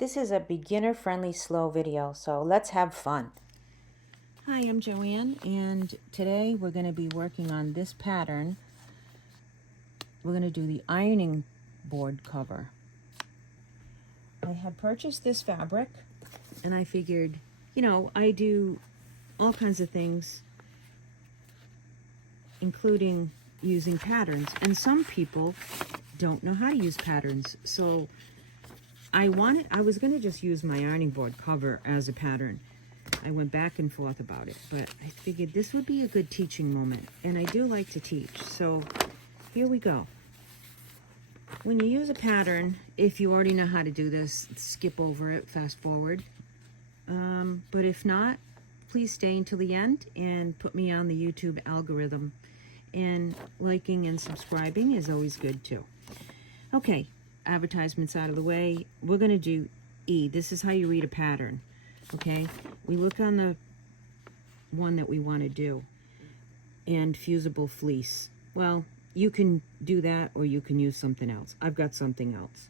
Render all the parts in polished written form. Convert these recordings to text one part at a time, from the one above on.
This is a beginner-friendly slow video, so let's have fun. Hi, I'm Joanne, and today we're going to be working on this pattern. We're going to do the ironing board cover. I had purchased this fabric, and I figured, I do all kinds of things, including using patterns, and some people don't know how to use patterns, so I was going to just use my ironing board cover as a pattern. I went back and forth about it, but I figured this would be a good teaching moment, and I do like to teach, so here we go. When you use a pattern, if you already know how to do this, skip over it, fast forward. But if not, please stay until the end and put me on the YouTube algorithm, and liking and subscribing is always good too. Okay, advertisements out of the way. We're going to do E. This is how you read a pattern. Okay, we look on the one that we want to do, and fusible fleece. Well, you can do that or you can use something else. I've got something else.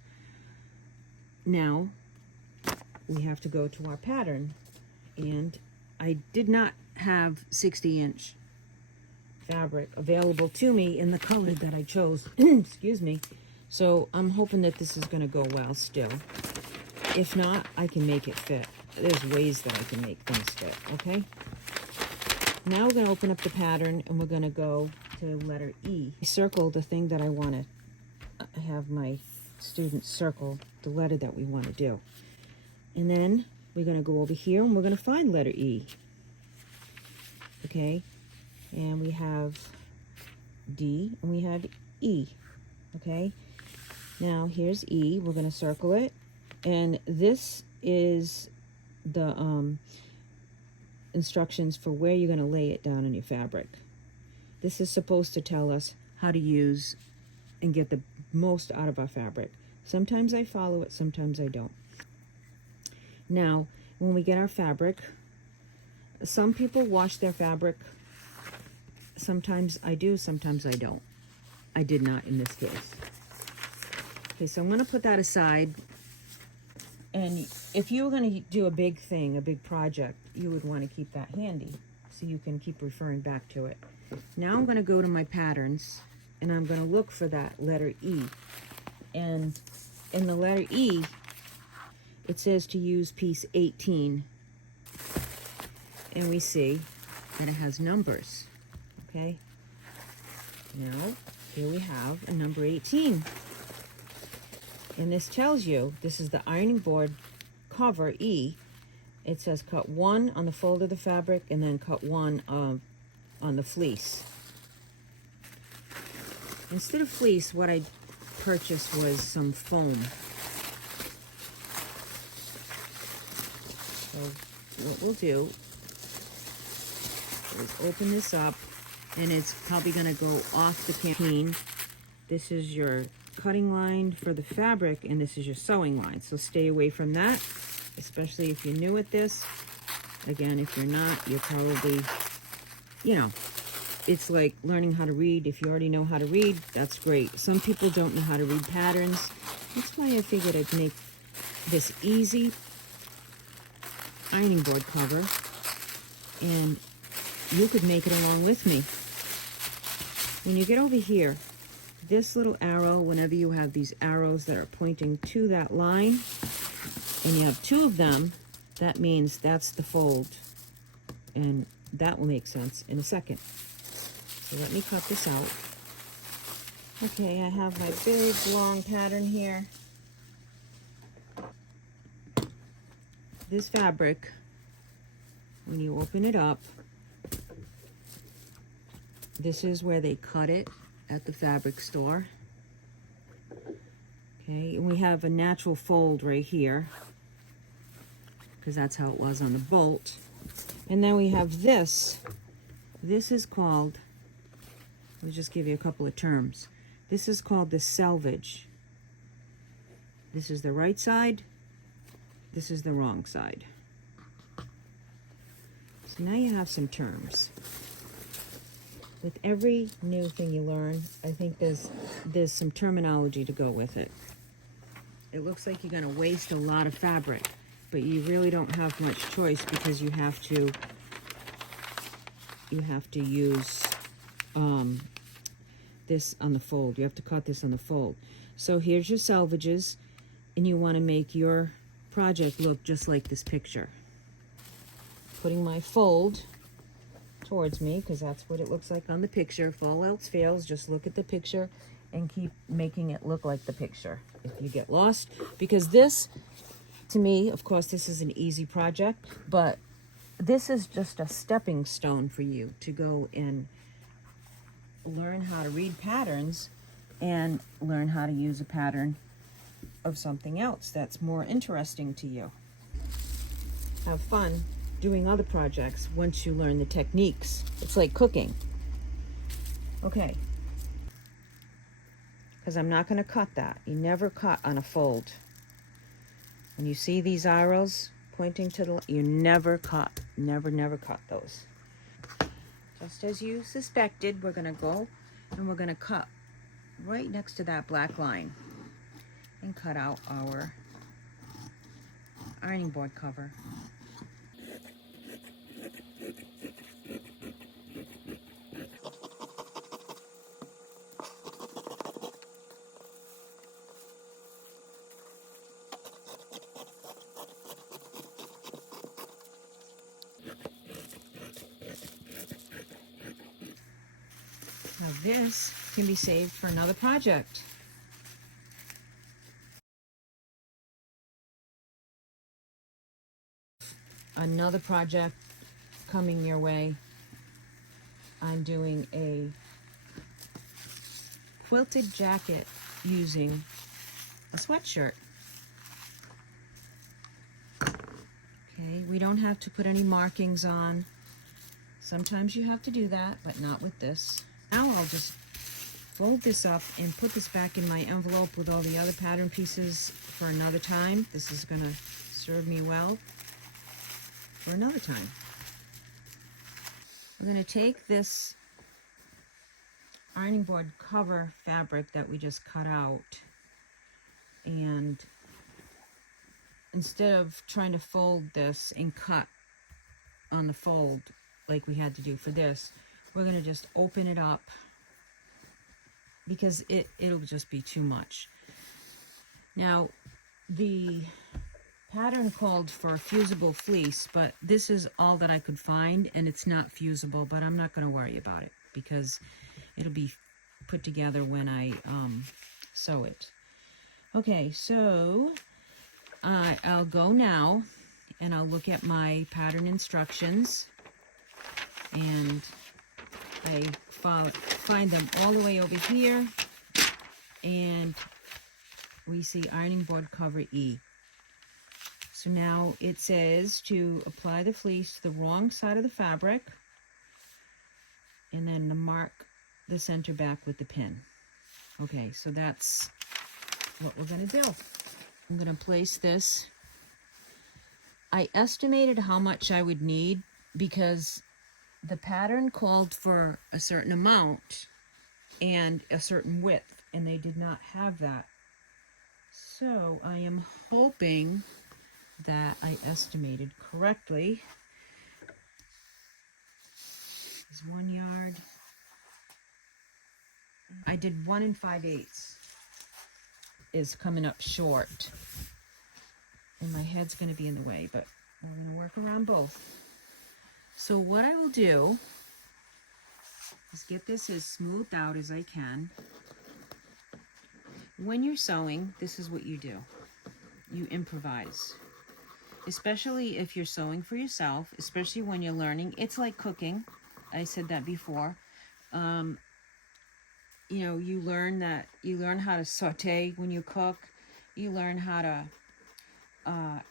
Now, we have to go to our pattern, and I did not have 60-inch fabric available to me in the color that I chose. Excuse me. So I'm hoping that this is going to go well still. If not, I can make it fit. There's ways that I can make things fit, okay? Now we're going to open up the pattern, and we're going to go to letter E. I circled the thing that I want to have my students circle, the letter that we want to do. And then we're going to go over here, and we're going to find letter E. Okay? And we have D, and we have E. Okay? Now, here's E. We're going to circle it. And this is the instructions for where you're going to lay it down in your fabric. This is supposed to tell us how to use and get the most out of our fabric. Sometimes I follow it, sometimes I don't. Now, when we get our fabric, some people wash their fabric. Sometimes I do, sometimes I don't. I did not in this case. Okay, so I'm going to put that aside. And if you were going to do a big thing, a big project, you would want to keep that handy so you can keep referring back to it. Now I'm going to go to my patterns, and I'm going to look for that letter E. And in the letter E, it says to use piece 18. And we see that it has numbers. Okay? Now, here we have a number 18. And this tells you, this is the ironing board cover, E. It says cut 1 on the fold of the fabric, and then cut 1 on the fleece. Instead of fleece, what I purchased was some foam. So what we'll do is open this up, and it's probably going to go off the canteen. This is your cutting line for the fabric, and this is your sewing line, so stay away from that, especially if you're new at this. Again, if you're not, you're probably, it's like learning how to read. If you already know how to read, that's great. Some people don't know how to read patterns. That's why I figured I'd make this easy ironing board cover, and you could make it along with me. When you get over here, this little arrow, whenever you have these arrows that are pointing to that line, and you have 2 of them, that means that's the fold. And that will make sense in a second. So let me cut this out. Okay, I have my big, long pattern here. This fabric, when you open it up, this is where they cut it at the fabric store. Okay, and we have a natural fold right here, because that's how it was on the bolt. And then we have this. This is called, let me just give you a couple of terms. This is called the selvage. This is the right side. This is the wrong side. So now you have some terms. With every new thing you learn, I think there's some terminology to go with it. it looks like you're going to waste a lot of fabric, but you really don't have much choice because you have to use this on the fold. You have to cut this on the fold. So here's your selvages, and you want to make your project look just like this picture. Putting my fold towards me because that's what it looks like on the picture. If all else fails, just look at the picture and keep making it look like the picture if you get lost. Because this, to me, of course, this is an easy project, but this is just a stepping stone for you to go and learn how to read patterns and learn how to use a pattern of something else that's more interesting to you. Have fun doing other projects once you learn the techniques. It's like cooking. Okay. Because I'm not going to cut that. You never cut on a fold. When you see these arrows pointing to the, you never cut. Never cut those. Just as you suspected, we're going to go and we're going to cut right next to that black line and cut out our ironing board cover. Now this can be saved for another project. Another project coming your way. I'm doing a quilted jacket using a sweatshirt. Okay, we don't have to put any markings on. Sometimes you have to do that, but not with this. Now I'll just fold this up and put this back in my envelope with all the other pattern pieces for another time. This is going to serve me well for another time. I'm going to take this ironing board cover fabric that we just cut out, and instead of trying to fold this and cut on the fold like we had to do for this, we're going to just open it up because it'll just be too much. Now, the pattern called for fusible fleece, but this is all that I could find, and it's not fusible, but I'm not going to worry about it because it'll be put together when I sew it. Okay, so I'll go now and I'll look at my pattern instructions, and I find them all the way over here, and we see ironing board cover E. So now it says to apply the fleece to the wrong side of the fabric, and then to mark the center back with the pin. Okay, so that's what we're going to do. I'm going to place this. I estimated how much I would need because the pattern called for a certain amount and a certain width, and they did not have that. So I am hoping that I estimated correctly. Is 1 yard. I did 1 5/8 is coming up short, and my head's going to be in the way, but I'm going to work around both. So what I will do is get this as smoothed out as I can. When you're sewing, this is what you do. You improvise. Especially if you're sewing for yourself, especially when you're learning. It's like cooking. I said that before. You know, you learn how to saute when you cook. You learn how to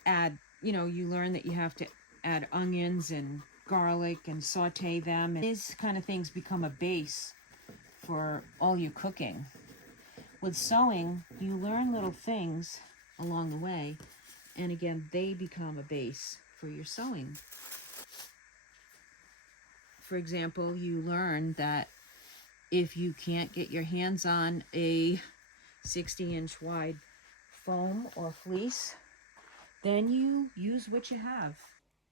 add, you learn that you have to add onions and garlic and saute them. And these kind of things become a base for all your cooking. With sewing, you learn little things along the way, and again, they become a base for your sewing. For example, you learn that if you can't get your hands on a 60-inch wide foam or fleece, then you use what you have.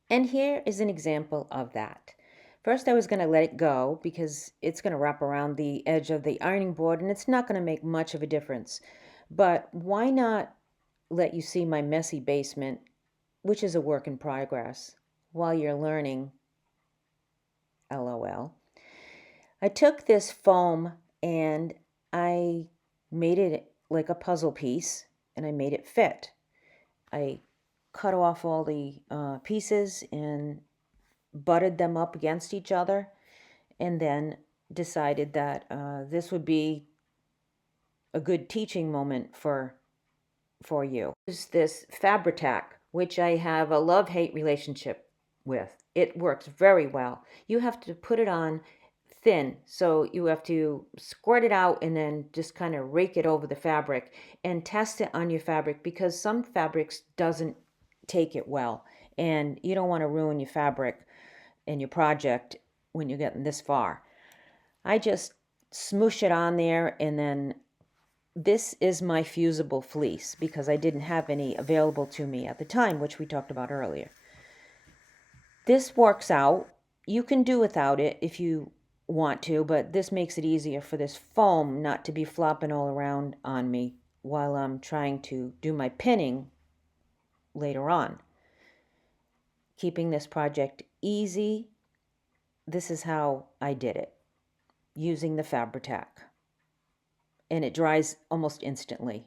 And here is an example of that. First, I was going to let it go because it's going to wrap around the edge of the ironing board and it's not going to make much of a difference. But why not let you see my messy basement, which is a work in progress, while you're learning, LOL. I took this foam and I made it like a puzzle piece and I made it fit. I cut off all the pieces and butted them up against each other and then decided that this would be a good teaching moment for you. Is this Fabri-Tac, which I have a love-hate relationship with. It works very well. You have to put it on thin, so you have to squirt it out and then just kind of rake it over the fabric and test it on your fabric because some fabrics doesn't take it well, and you don't want to ruin your fabric and your project when you're getting this far. I just smoosh it on there, and then this is my fusible fleece because I didn't have any available to me at the time, which we talked about earlier. This works out. You can do without it if you want to, but this makes it easier for this foam not to be flopping all around on me while I'm trying to do my pinning later on. Keeping this project easy, this is how I did it, using the Fabri-Tac. And it dries almost instantly.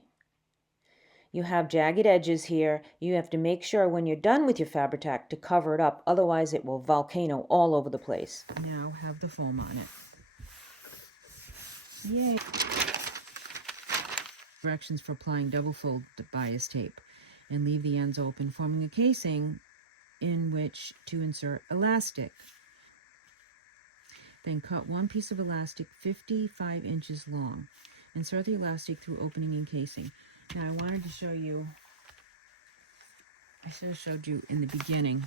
You have jagged edges here. You have to make sure when you're done with your Fabri-Tac to cover it up, otherwise it will volcano all over the place. Now have the foam on it. Yay! Directions for applying double fold bias tape and leave the ends open, forming a casing in which to insert elastic. Then cut one piece of elastic 55 inches long. Insert the elastic through opening in casing. Now I wanted to show you, I should have showed you in the beginning.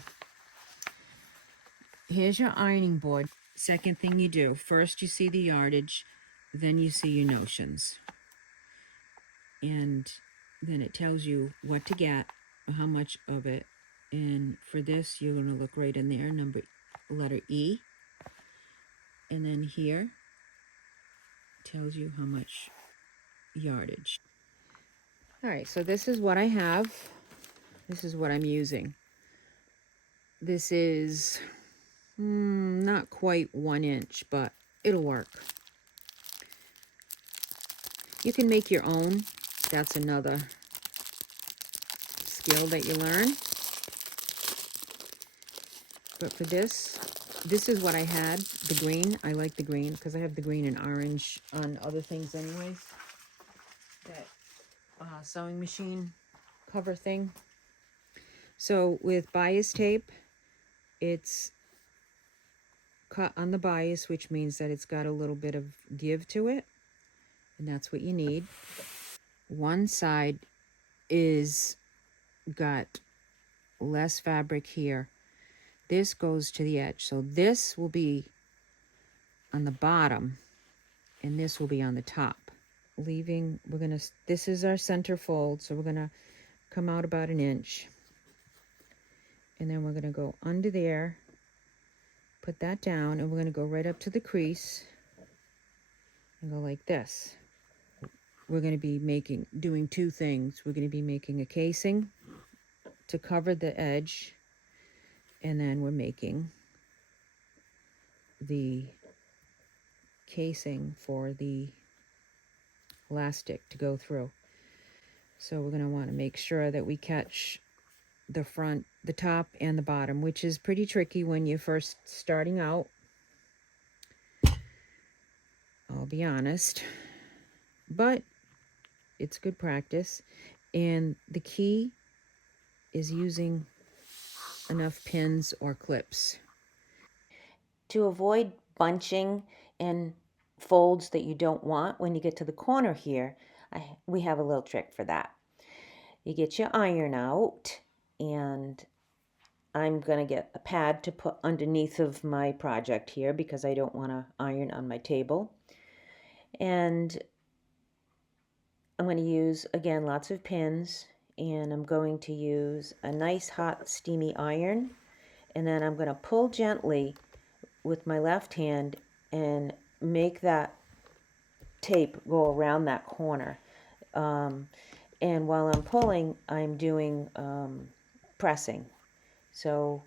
Here's your ironing board. Second thing you do, first you see the yardage, then you see your notions. And then it tells you what to get, how much of it. And for this, you're going to look right in there, letter E. And then here tells you how much yardage. All right, so this is what I have. This is what I'm using. This is not quite 1 inch, but it'll work. You can make your own. That's another skill that you learn. But for this is what I had, the green. I like the green because I have the green and orange on other things anyways. That sewing machine cover thing. So with bias tape, it's cut on the bias, which means that it's got a little bit of give to it. And that's what you need. One side is got less fabric here. This goes to the edge. So this will be on the bottom and this will be on the top. This is our center fold. So we're gonna come out about 1 inch. And then we're gonna go under there, put that down, and we're gonna go right up to the crease and go like this. We're gonna be doing two things. We're gonna be making a casing to cover the edge, and then we're making the casing for the elastic to go through. So we're going to want to make sure that we catch the front, the top, and the bottom, which is pretty tricky when you're first starting out. I'll be honest, but it's good practice. And the key is using enough pins or clips. To avoid bunching and folds that you don't want when you get to the corner here, we have a little trick for that. You get your iron out, and I'm going to get a pad to put underneath of my project here because I don't want to iron on my table. And I'm going to use, again, lots of pins, and I'm going to use a nice hot steamy iron, and then I'm going to pull gently with my left hand and make that tape go around that corner. And while I'm pulling, I'm doing pressing. So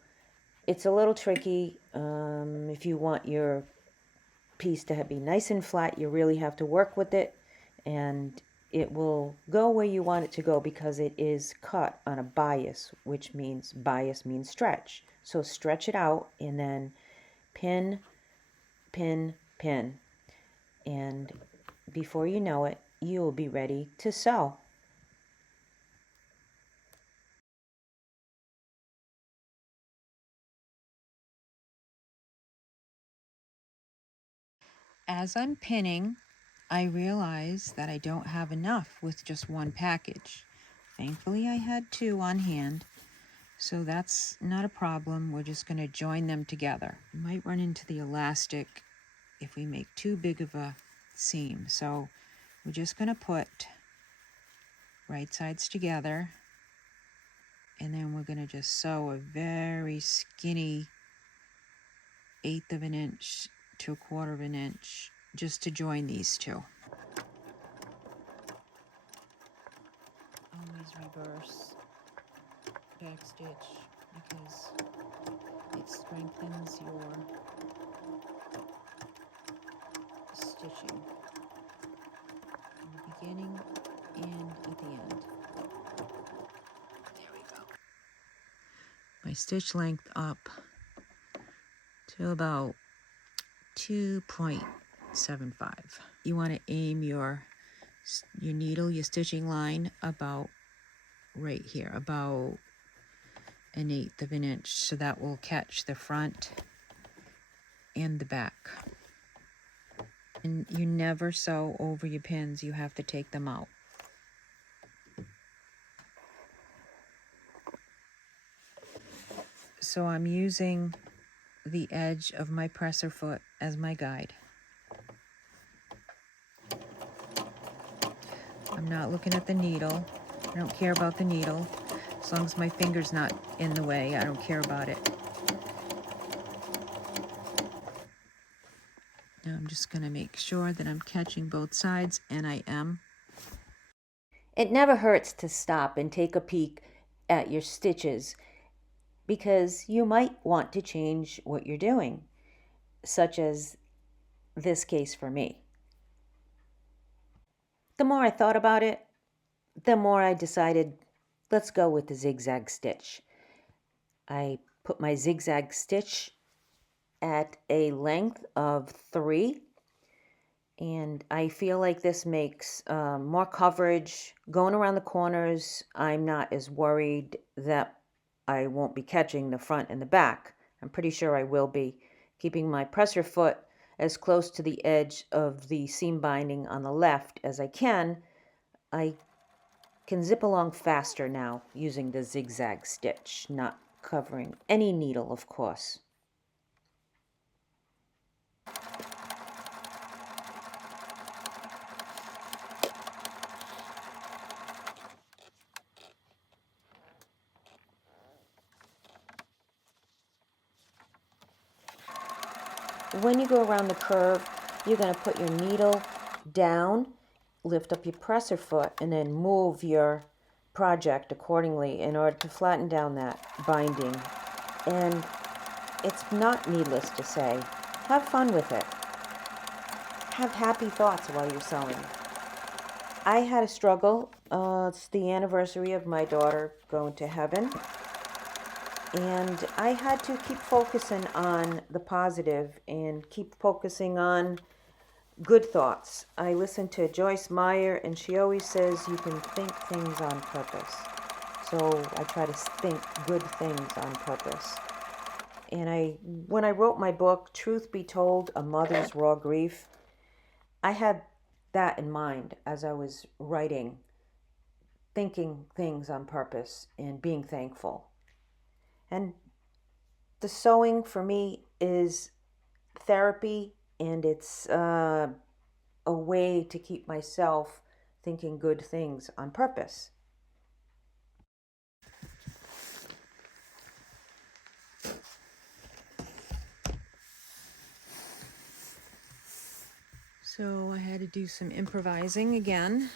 it's a little tricky. If you want your piece to be nice and flat, you really have to work with it, and it will go where you want it to go because it is cut on a bias, which means stretch. So stretch it out and then pin, pin, pin. And before you know it, you will be ready to sew. As I'm pinning, I realize that I don't have enough with just one package. Thankfully, I had two on hand, so that's not a problem. We're just going to join them together. We might run into the elastic if we make too big of a seam. So we're just going to put right sides together, and then we're going to just sew a very skinny 1/8 of an inch to 1/4 of an inch just to join these two. Always reverse back stitch because it strengthens your stitching in the beginning and at the end. There we go. My stitch length up to about 2.75. You want to aim your needle, your stitching line about right here, about 1/8 of an inch, so that will catch the front and the back. And you never sew over your pins, you have to take them out. So I'm using the edge of my presser foot as my guide. I'm not looking at the needle. I don't care about the needle. As long as my finger's not in the way, I don't care about it. Now I'm just going to make sure that I'm catching both sides, and I am. It never hurts to stop and take a peek at your stitches because you might want to change what you're doing, such as this case for me. The more I thought about it, the more I decided, let's go with the zigzag stitch. I put my zigzag stitch at a length of 3, and I feel like this makes more coverage. Going around the corners, I'm not as worried that I won't be catching the front and the back. I'm pretty sure I will be. Keeping my presser foot as close to the edge of the seam binding on the left as I can zip along faster now using the zigzag stitch, not covering any needle, of course. When you go around the curve, you're going to put your needle down, lift up your presser foot, and then move your project accordingly in order to flatten down that binding. And it's not needless to say, have fun with it. Have happy thoughts while you're sewing. I had a struggle. It's the anniversary of my daughter going to heaven. And I had to keep focusing on the positive and keep focusing on good thoughts. I listen to Joyce Meyer, and she always says you can think things on purpose. So I try to think good things on purpose. And when I wrote my book, Truth Be Told, A Mother's Raw Grief, I had that in mind as I was writing, thinking things on purpose and being thankful. And the sewing for me is therapy, and it's a way to keep myself thinking good things on purpose. So I had to do some improvising again,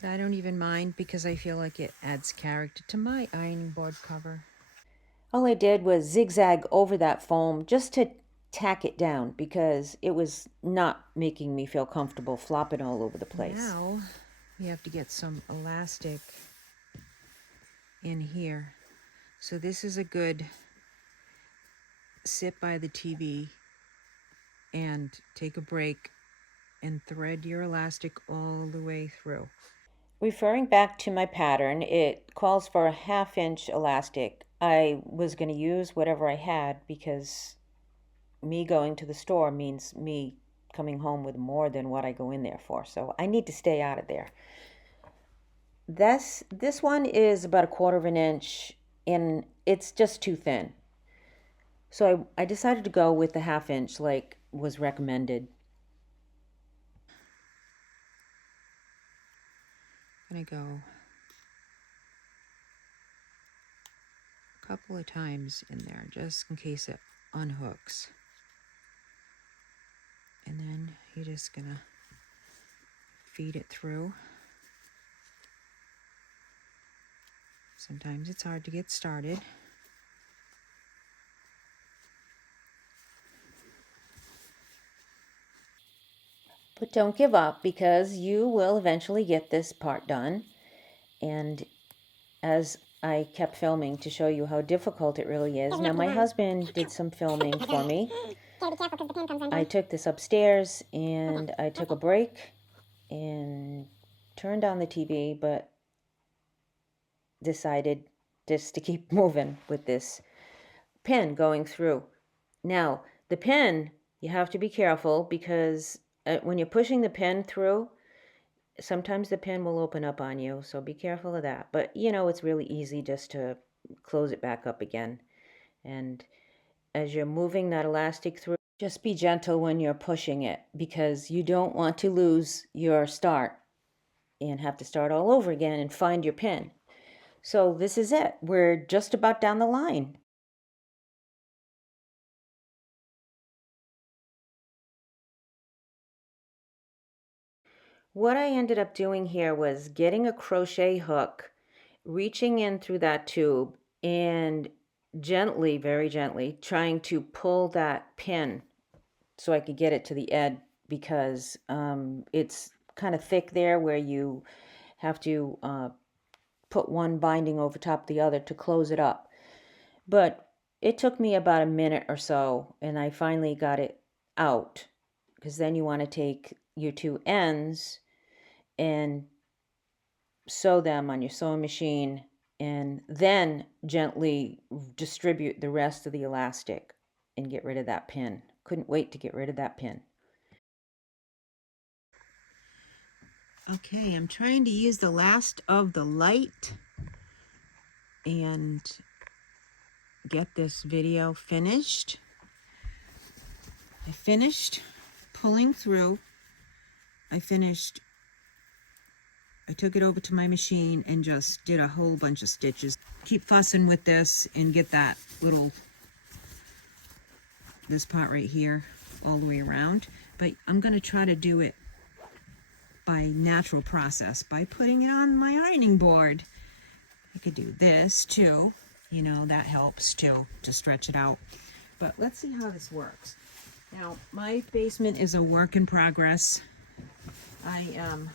but I don't even mind because I feel like it adds character to my ironing board cover. All I did was zigzag over that foam just to tack it down because it was not making me feel comfortable flopping all over the place. Now we have to get some elastic in here. So this is a good sit by the TV and take a break and thread your elastic all the way through. Referring back to my pattern, it calls for a 1/2 inch elastic. I was going to use whatever I had because me going to the store means me coming home with more than what I go in there for. So I need to stay out of there. This one is about 1/4 inch and it's just too thin. So I decided to go with the 1/2 inch like was recommended. I'm gonna go a couple of times in there just in case it unhooks. And then you're just gonna feed it through. Sometimes it's hard to get started. But don't give up because you will eventually get this part done. And as I kept filming to show you how difficult it really is. Now my husband did some filming for me. I took this upstairs and I took a break and turned on the TV, but decided just to keep moving with this pin going through. Now, the pin, you have to be careful because when you're pushing the pin through, sometimes the pin will open up on you, so be careful of that. But you know, it's really easy just to close it back up again. And as you're moving that elastic through, just be gentle when you're pushing it because you don't want to lose your start and have to start all over again and find your pin. So this is it. We're just about down the line. What I ended up doing here was getting a crochet hook, reaching in through that tube and gently, very gently, trying to pull that pin so I could get it to the edge because it's kind of thick there where you have to put one binding over top of the other to close it up. But it took me about a minute or so and I finally got it out because then you want to take your two ends and sew them on your sewing machine and then gently distribute the rest of the elastic and get rid of that pin. Couldn't wait to get rid of that pin. Okay, I'm trying to use the last of the light and get this video finished. I finished pulling through. I took it over to my machine and just did a whole bunch of stitches. Keep fussing with this and get that this part right here all the way around. But I'm gonna try to do it by natural process, by putting it on my ironing board. I could do this too, you know, that helps too, to stretch it out. But let's see how this works. Now, my basement is a work in progress. I am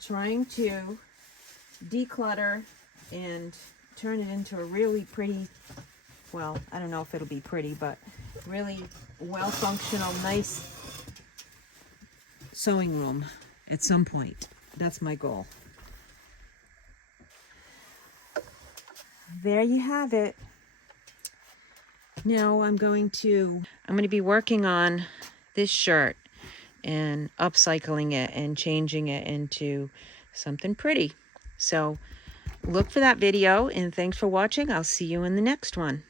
trying to declutter and turn it into a really pretty, well, I don't know if it'll be pretty, but really well-functional, nice sewing room at some point. That's my goal. There you have it. Now I'm going to be working on this shirt and upcycling it and changing it into something pretty. So look for that video and thanks for watching. I'll see you in the next one.